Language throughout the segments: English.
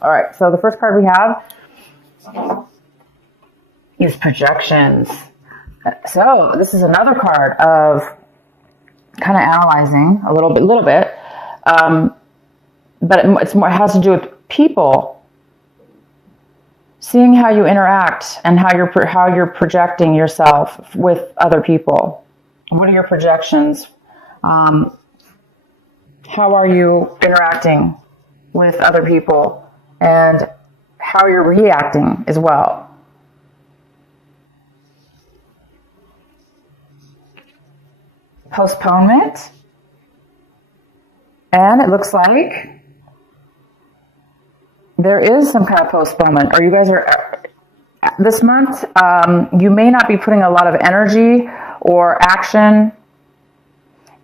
All right, so the first card we have is projections. So this is another card of kind of analyzing a little bit. But it has to do with people, seeing how you interact and how you're projecting yourself with other people. What are your projections? How are you interacting with other people, and how you're reacting as well. Postponement, and it looks like there is some kind of postponement, or you guys are, this month, you may not be putting a lot of energy or action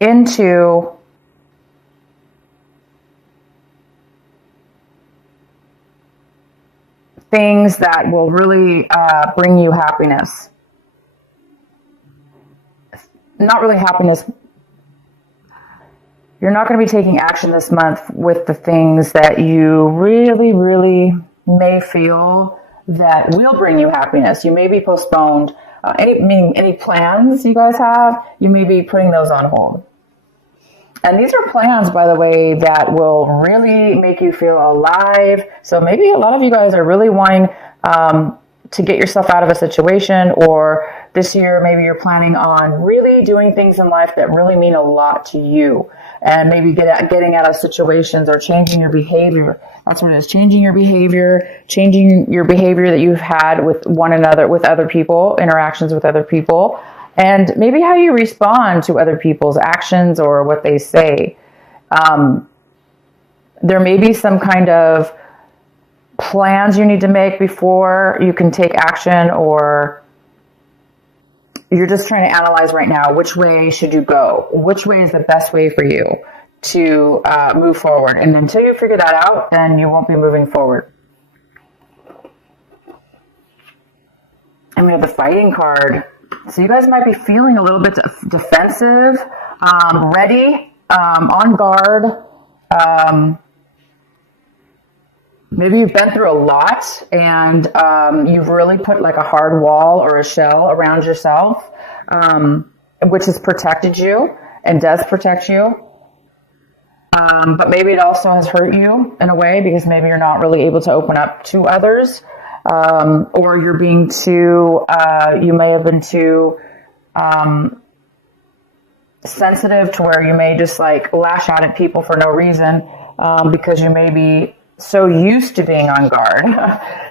into things that will really bring you happiness. Not really happiness. You're not going to be taking action this month with the things that you really, really may feel that will bring you happiness. You may be postponed. Any plans you guys have, you may be putting those on hold. And these are plans, by the way, that will really make you feel alive. So maybe a lot of you guys are really wanting to get yourself out of a situation, or this year maybe you're planning on really doing things in life that really mean a lot to you, and maybe getting out of situations or changing your behavior. That's what it is, changing your behavior that you've had with one another, with other people, interactions with other people, and maybe how you respond to other people's actions or what they say. There may be some kind of plans you need to make before you can take action, or you're just trying to analyze right now, which way should you go? Which way is the best way for you to move forward? And until you figure that out, then you won't be moving forward. And we have the fighting card. So you guys might be feeling a little bit defensive, ready, on guard. Maybe you've been through a lot, and you've really put like a hard wall or a shell around yourself, which has protected you and does protect you. But maybe it also has hurt you in a way, because maybe you're not really able to open up to others, or you're being too, you may have been too sensitive to where you may just like lash out at people for no reason, because you may be so used to being on guard.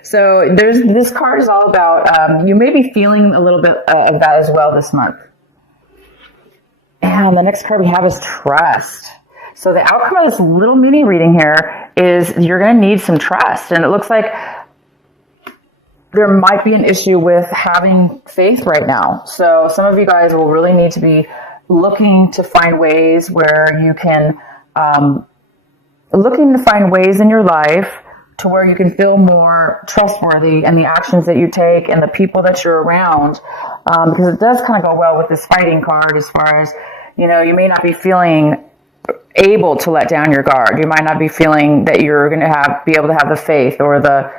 So this card is all about, you may be feeling a little bit of that as well this month. And the next card we have is trust. So the outcome of this little mini reading here is you're going to need some trust. And it looks like there might be an issue with having faith right now. So some of you guys will really need to be looking to find ways where you can, looking to find ways in your life to where you can feel more trustworthy in the actions that you take and the people that you're around, because it does kind of go well with this fighting card as far as, you know, you may not be feeling able to let down your guard. You might not be feeling that you're going to be able to have the faith or the,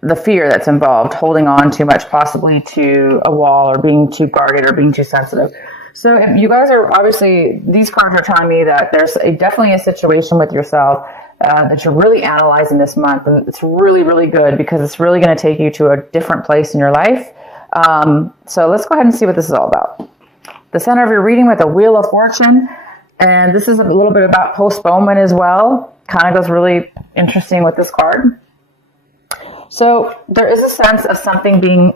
the fear that's involved, holding on too much possibly to a wall, or being too guarded, or being too sensitive. So if you guys are, obviously, these cards are telling me that there's definitely a situation with yourself that you're really analyzing this month. And it's really, really good, because it's really going to take you to a different place in your life. So let's go ahead and see what this is all about. The center of your reading with a Wheel of Fortune. And this is a little bit about postponement as well. Kind of goes really interesting with this card. So there is a sense of something being...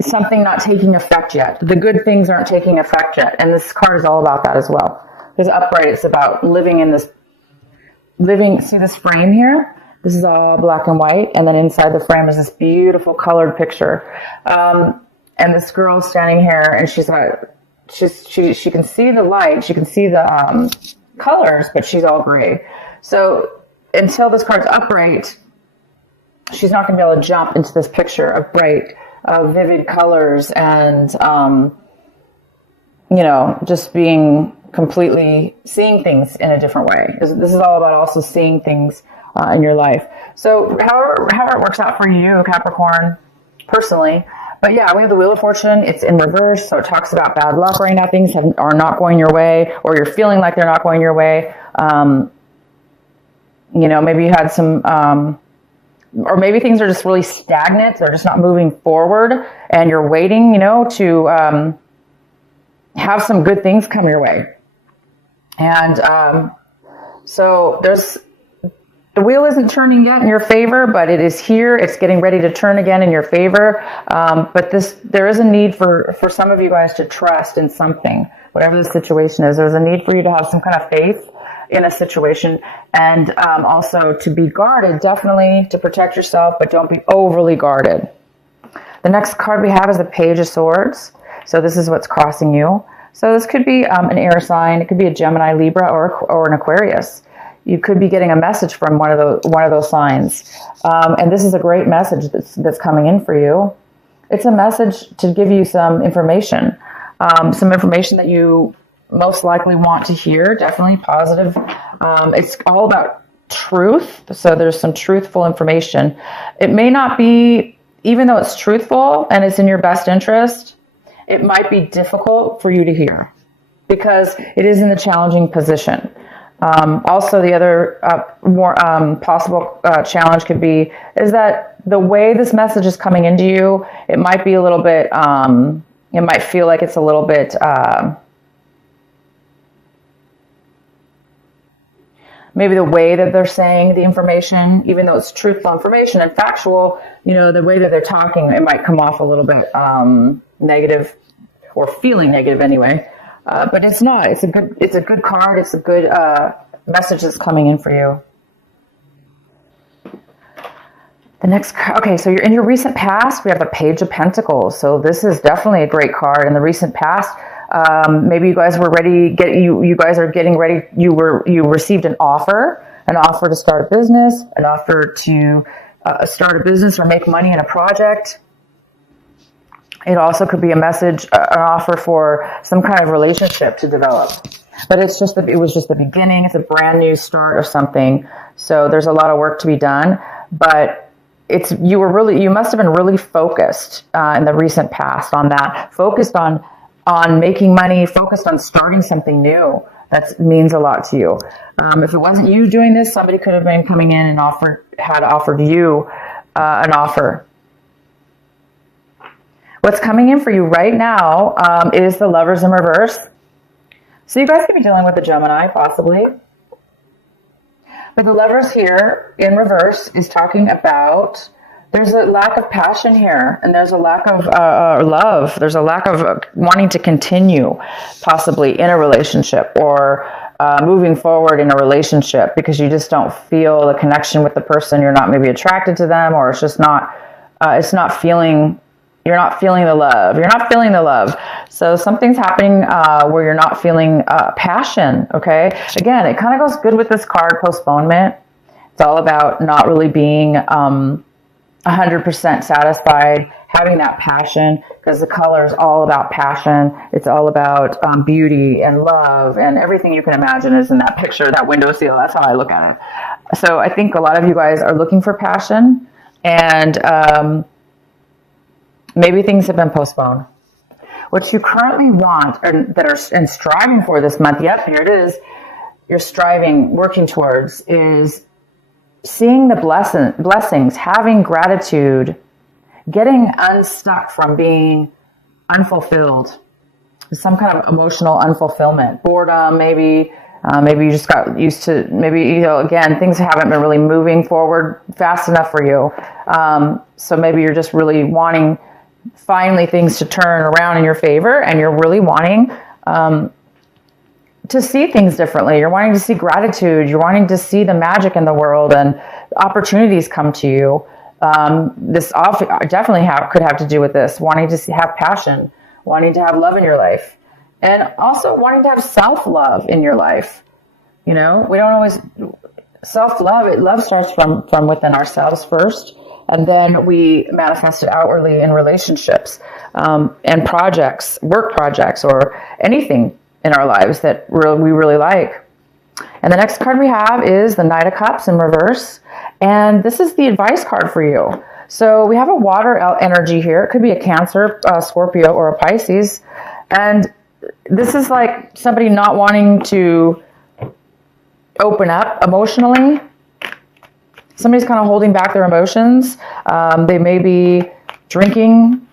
something not taking effect yet. The good things aren't taking effect yet. And this card is all about that as well. Because upright, it's about living in this, see this frame here? This is all black and white. And then inside the frame is this beautiful colored picture. And this girl's standing here, and she's like, she can see the light. She can see the colors, but she's all gray. So until this card's upright, she's not going to be able to jump into this picture of bright, vivid colors and, just being completely seeing things in a different way. This is all about also seeing things in your life. So however it works out for you, Capricorn, personally. But yeah, we have the Wheel of Fortune. It's in reverse, so it talks about bad luck right now. Things are not going your way, or you're feeling like they're not going your way. Maybe you had some, or maybe things are just really stagnant. They're just not moving forward, and you're waiting, to have some good things come your way. And so the wheel isn't turning yet in your favor, but it is here. It's getting ready to turn again in your favor. But there is a need for some of you guys to trust in something, whatever the situation is. There's a need for you to have some kind of faith in a situation, and also to be guarded, definitely to protect yourself, but don't be overly guarded. The next card we have is the Page of Swords. So this is what's crossing you. So this could be an air sign. It could be a Gemini, Libra, or an Aquarius. You could be getting a message from one of those signs. And this is a great message that's coming in for you. It's a message to give you some information that you most likely want to hear, definitely positive. It's all about truth. So there's some truthful information. It may not be, even though it's truthful and it's in your best interest, it might be difficult for you to hear because it is in a challenging position. Also, the other more possible challenge could be is that the way this message is coming into you, it might be a little bit, it might feel like it's a little bit, maybe the way that they're saying the information, even though it's truthful information and factual, the way that they're talking, it might come off a little bit negative, or feeling negative anyway. But it's not. It's a good card. It's a good message that's coming in for you. The next, okay, so you're in your recent past. We have the Page of Pentacles. So this is definitely a great card. In the recent past, maybe you guys were ready. You guys are getting ready. You received an offer to start a business, an offer to start a business or make money in a project. It also could be a message, an offer for some kind of relationship to develop. But it was just the beginning. It's a brand new start of something. So there's a lot of work to be done. But you must have been really focused in the recent past on that. Focused on making money, focused on starting something new. That means a lot to you. If it wasn't you doing this, somebody could have been coming in and had offered you an offer. What's coming in for you right now is the Lovers in reverse. So you guys could be dealing with a Gemini, possibly. But the Lovers here in reverse is talking about there's a lack of passion here, and there's a lack of love. There's a lack of wanting to continue, possibly in a relationship or moving forward in a relationship because you just don't feel the connection with the person. You're not maybe attracted to them, or it's just not. You're not feeling the love. You're not feeling the love. So something's happening where you're not feeling passion, okay? Again, it kind of goes good with this card, postponement. It's all about not really being 100% satisfied, having that passion, because the color is all about passion. It's all about beauty and love, and everything you can imagine is in that picture, that windowsill. That's how I look at it. So I think a lot of you guys are looking for passion, and maybe things have been postponed. What you currently want and striving for this month, yep, here it is, you're striving, working towards, is seeing the blessings, having gratitude, getting unstuck from being unfulfilled, some kind of emotional unfulfillment, boredom, maybe you just got used to, maybe, again, things haven't been really moving forward fast enough for you. So maybe you're just really wanting finally things to turn around in your favor, and you're really wanting to see things differently. You're wanting to see gratitude. You're wanting to see the magic in the world, and opportunities come to you. This definitely could have to do with this, wanting to have passion, wanting to have love in your life, and also wanting to have self-love in your life. We don't always self-love. Love starts from within ourselves first. And then we manifest it outwardly in relationships and projects, work projects, or anything. in our lives that we really like. And the next card we have is the Knight of Cups in reverse. And this is the advice card for you. So we have a water energy here. It could be a Cancer, Scorpio, or a Pisces. And this is like somebody not wanting to open up emotionally. Somebody's kind of holding back their emotions. They may be drinking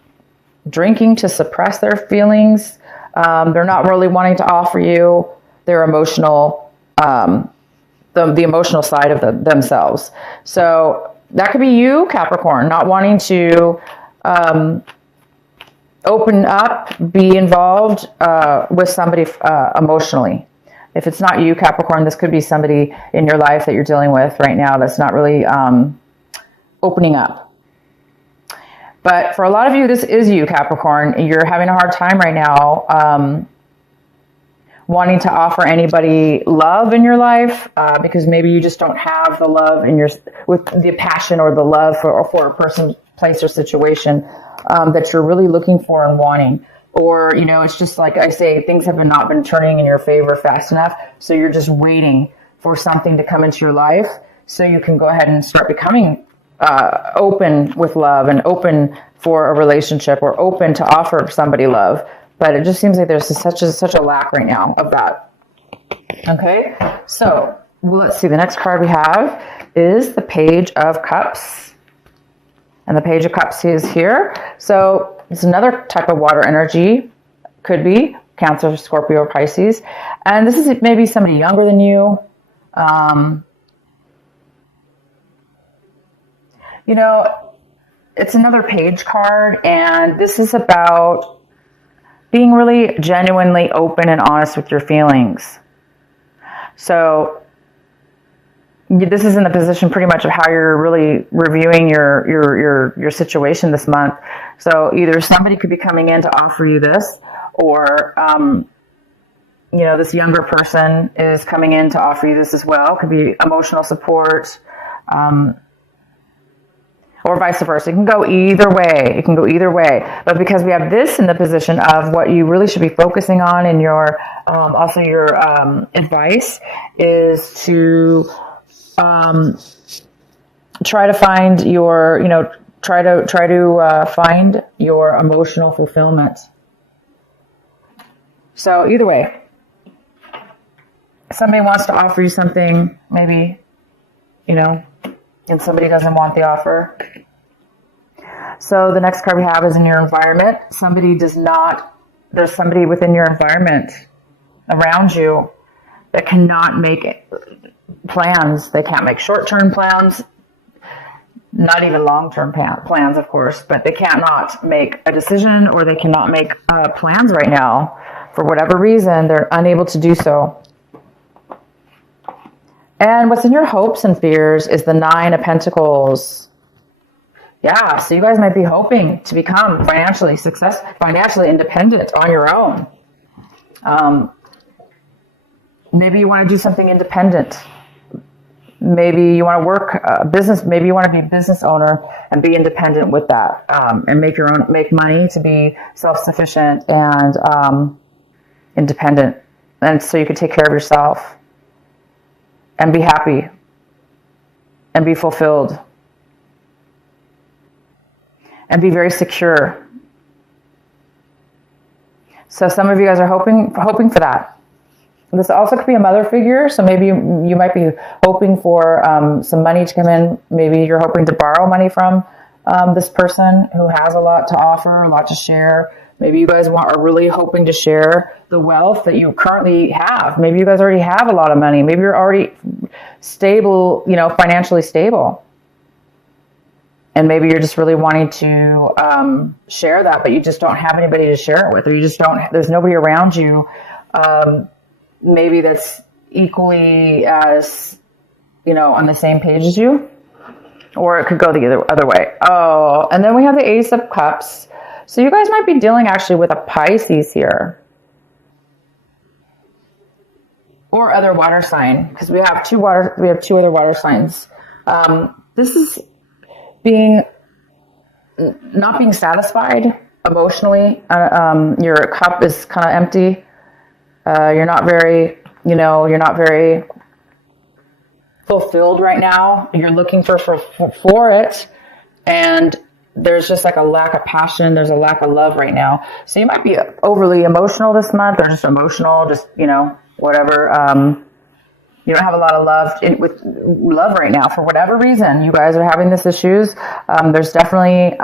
to suppress their feelings. They're not really wanting to offer you their emotional, the emotional side of themselves. So that could be you, Capricorn, not wanting to open up, be involved with somebody emotionally. If it's not you, Capricorn, this could be somebody in your life that you're dealing with right now that's not really opening up. But for a lot of you, this is you, Capricorn. You're having a hard time right now wanting to offer anybody love in your life because maybe you just don't have the love with the passion or the love for a person, place, or situation that you're really looking for and wanting. Or, it's just like I say, things have not been turning in your favor fast enough. So you're just waiting for something to come into your life so you can go ahead and start becoming open with love and open for a relationship or open to offer somebody love. But it just seems like there's such a lack right now of that. Okay, so let's see. The next card we have is the Page of Cups. And the Page of Cups is here. So it's another type of water energy. Could be Cancer, Scorpio, or Pisces. And this is maybe somebody younger than you. It's another page card. And this is about being really genuinely open and honest with your feelings. So this is in the position pretty much of how you're really reviewing your situation this month. So either somebody could be coming in to offer you this, or this younger person is coming in to offer you this as well. It could be emotional support, or vice versa. It can go either way. But because we have this in the position of what you really should be focusing on in your also your advice is to try to find your, try to find your emotional fulfillment. So either way, somebody wants to offer you something, maybe, and somebody doesn't want the offer. So the next card we have is in your environment. There's somebody within your environment around you that cannot make plans. They can't make short-term plans, not even long-term plans, of course, but they cannot make a decision, or they cannot make plans right now. For whatever reason, they're unable to do so. And what's in your hopes and fears is the Nine of Pentacles. Yeah, so you guys might be hoping to become financially independent on your own. Maybe you want to do something independent. Maybe you want to work business. Maybe you want to be a business owner and be independent with that, and make money to be self-sufficient and independent, and so you can take care of yourself and be happy and be fulfilled and be very secure. So some of you guys are hoping for that. This also could be a mother figure, so maybe you might be hoping for some money to come in. Maybe you're hoping to borrow money from this person who has a lot to offer, a lot to share. Maybe you guys are really hoping to share the wealth that you currently have. Maybe you guys already have a lot of money. Maybe you're already stable, financially stable. And maybe you're just really wanting to share that, but you just don't have anybody to share it with, or there's nobody around you. Maybe that's equally as, on the same page as you, or it could go the other way. Oh, and then we have the Ace of Cups. So you guys might be dealing actually with a Pisces here, or other water sign, because we have two other water signs. This is not being satisfied emotionally. Your cup is kind of empty. You're not very, you're not very fulfilled right now. You're looking for it. And there's just like a lack of passion. There's a lack of love right now. So you might be overly emotional this month, or just emotional, just, whatever. You don't have a lot of with love right now for whatever reason. You guys are having this issues. There's definitely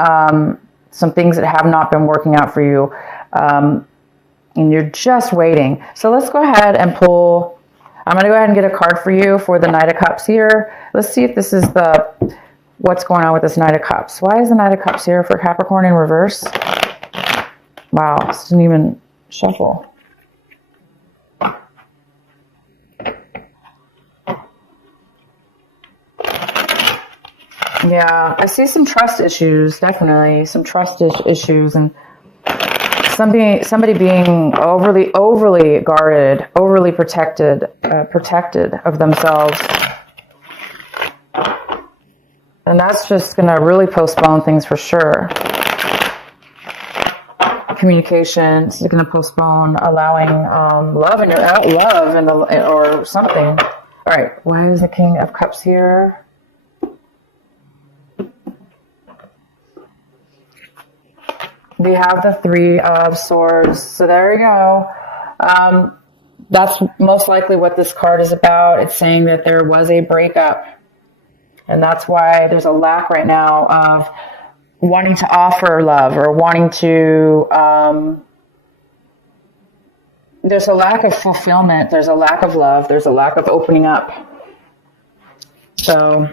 some things that have not been working out for you. And you're just waiting. So let's go ahead and pull. I'm going to go ahead and get a card for you for the Knight of Cups here. Let's see if this is what's going on with this Knight of Cups. Why is the Knight of Cups here for Capricorn in reverse? Wow, this didn't even shuffle. Yeah, I see some trust issues, definitely some trust issues, and somebody being overly guarded, overly protected of themselves. And that's just going to really postpone things for sure. Communication is going to postpone allowing love or something. All right, why is the King of Cups here? We have the Three of Swords. So there you go. That's most likely what this card is about. It's saying that there was a breakup. And that's why there's a lack right now of wanting to offer love or wanting to... there's a lack of fulfillment. There's a lack of love. There's a lack of opening up. So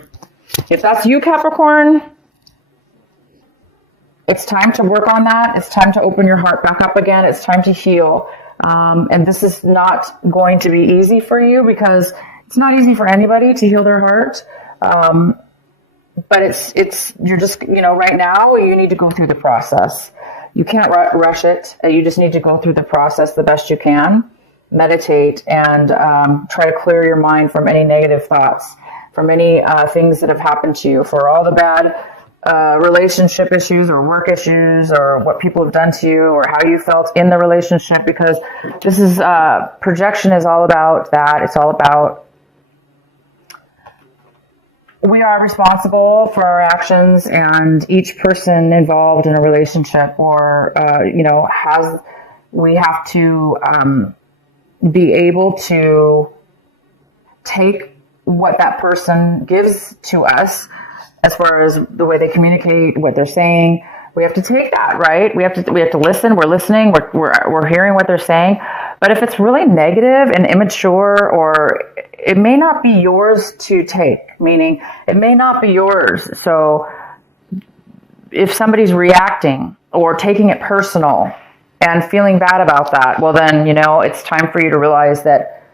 if that's you, Capricorn... it's time to work on that. It's time to open your heart back up again. It's time to heal. And this is not going to be easy for you because it's not easy for anybody to heal their heart. But you're just, right now you need to go through the process. You can't rush it. You just need to go through the process the best you can. Meditate and try to clear your mind from any negative thoughts, from any things that have happened to you, for all the bad relationship issues or work issues or what people have done to you or how you felt in the relationship, because this is projection is all about that. It's all about we are responsible for our actions, and each person involved in a relationship or we have to be able to take what that person gives to us as far as the way they communicate, what they're saying. We have to take that, right? We have to listen. We're listening. We're hearing what they're saying. But if it's really negative and immature, or it may not be yours to take, meaning it may not be yours. So if somebody's reacting or taking it personal and feeling bad about that, well then, it's time for you to realize that,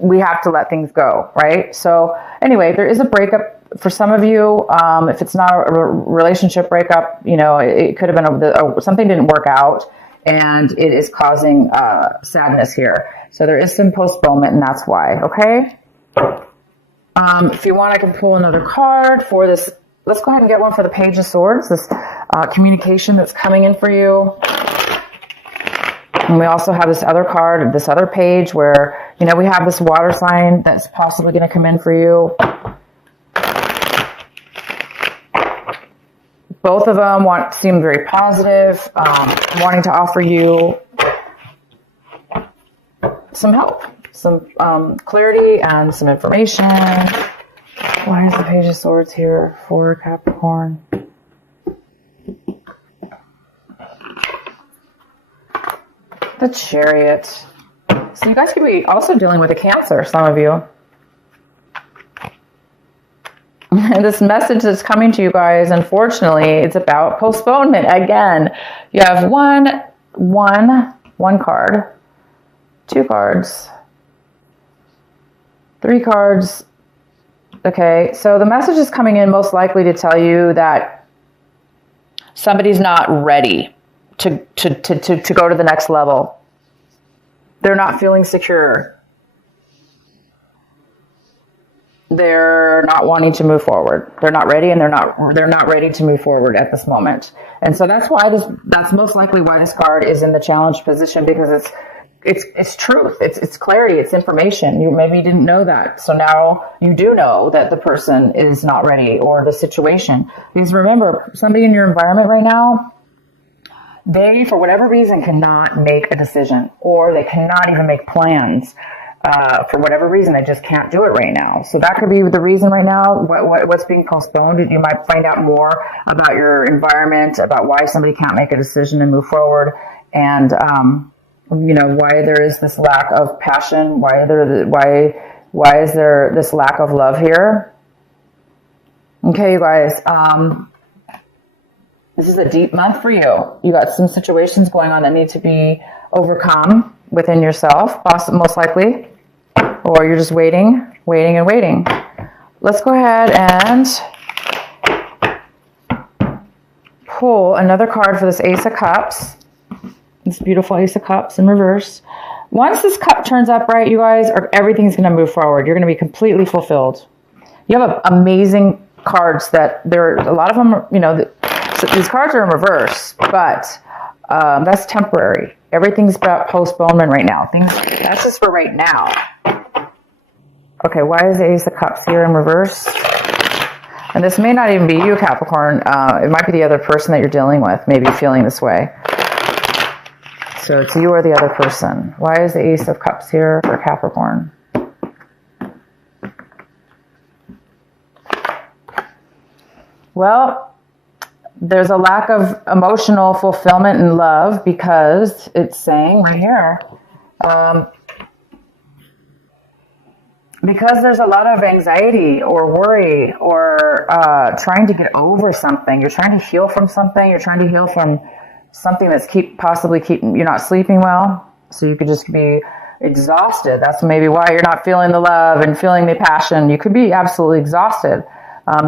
we have to let things go, right? So anyway, there is a breakup for some of you. If it's not a relationship breakup, it could have been something didn't work out, and it is causing sadness here. So there is some postponement, and that's why. Okay. If you want, I can pull another card for this. Let's go ahead and get one for the Page of Swords. This communication that's coming in for you. And we also have this other card, this other page where, we have this water sign that's possibly going to come in for you. Both of them seem very positive, wanting to offer you some help, some clarity and some information. Why is the Page of Swords here for Capricorn? The Chariot. So you guys could be also dealing with a Cancer, some of you. And this message that's coming to you guys, unfortunately, it's about postponement. Again, you have one card, 2 cards, 3 cards. Okay, so the message is coming in most likely to tell you that somebody's not ready to go to the next level. They're not feeling secure. they're not wanting to move forward. They're not ready, and they're not ready to move forward at this moment. And so that's most likely why this card is in the challenge position, because it's truth. It's clarity. It's information. You maybe didn't know that. So now you do know that the person is not ready, or the situation. Because remember, somebody in your environment right now, they, for whatever reason, cannot make a decision, or they cannot even make plans. For whatever reason, they just can't do it right now. So that could be the reason right now, what's being postponed. You might find out more about your environment, about why somebody can't make a decision and move forward, and why there is this lack of passion, why is there this lack of love here. Okay, you guys, this is a deep month for you. You got some situations going on that need to be overcome within yourself, most likely, or you're just waiting. Let's go ahead and pull another card for this Ace of Cups. This beautiful Ace of Cups in reverse. Once this cup turns upright, you guys, everything's going to move forward. You're going to be completely fulfilled. You have amazing cards that a lot of them, so these cards are in reverse, but that's temporary. Everything's about postponement right now. That's just for right now. Okay, why is the Ace of Cups here in reverse? And this may not even be you, Capricorn. It might be the other person that you're dealing with, maybe feeling this way. So it's you or the other person. Why is the Ace of Cups here for Capricorn? Well, there's a lack of emotional fulfillment and love, because it's saying right here, because there's a lot of anxiety or worry or trying to get over something. You're trying to heal from something. You're trying to heal from something that's possibly keeping you're not sleeping well. So you could just be exhausted. That's maybe why you're not feeling the love and feeling the passion. You could be absolutely exhausted.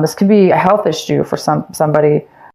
This could be a health issue for somebody.